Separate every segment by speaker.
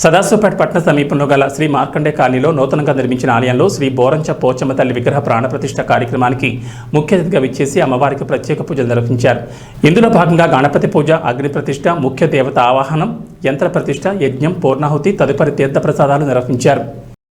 Speaker 1: సదాశివపేట పట్టణ సమీపంలో గల శ్రీ మార్కండే కాలనీలో నూతనంగా నిర్మించిన ఆలయంలో శ్రీ బోరంచ పోచమ్మ తల్లి విగ్రహ ప్రాణప్రతిష్ఠ కార్యక్రమానికి ముఖ్య అతిథిగా విచ్చేసి అమ్మవారికి ప్రత్యేక పూజలు నిర్వహించారు. ఇందులో భాగంగా గణపతి పూజ అగ్ని ప్రతిష్ఠ ముఖ్య దేవత ఆవాహనం యంత్ర ప్రతిష్ఠ యజ్ఞం పూర్ణాహుతి తదుపరి తీర్థప్రసాదాలు నిర్వహించారు.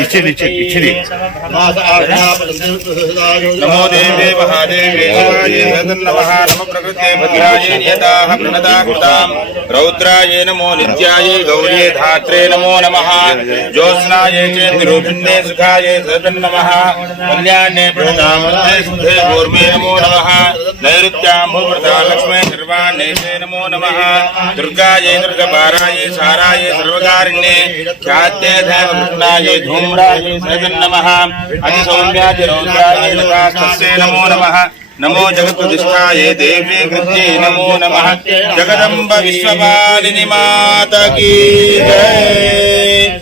Speaker 2: ఇచ్చింది ఇచ్చింది ఇచ్చింది
Speaker 3: నమో దేవే మహాదేవే శివాయ నమః నమ ప్రకృతే భద్రాయ నియతాః ప్రణతా కృతాం రౌద్రాయ నమో నిత్యాయ గౌరీ ధాత్రే నమో నమః జ్యోత్స్నాయ చేతిరూపిణ్యే సుఖాయ సదన్ నమః కళ్యాణే ప్రణతామస్తే శుద్ధే కూర్మే నమో నమః नैत्यांबुवृता लक्ष्मी सर्वान्नेशे नमो नम। दुर्गायै नृतपारायै सारायै, सर्वकारिण्ये, ख्यात्ये धैवकृष्णायै धूम्रायै नमः। अतिसौम्यातिरौद्रायै नमो नम। नमो जगत्प्रतिष्ठायै, देवी कृत्ये नमो नम। जगदंब विश्वपालिनि
Speaker 4: माता की जय।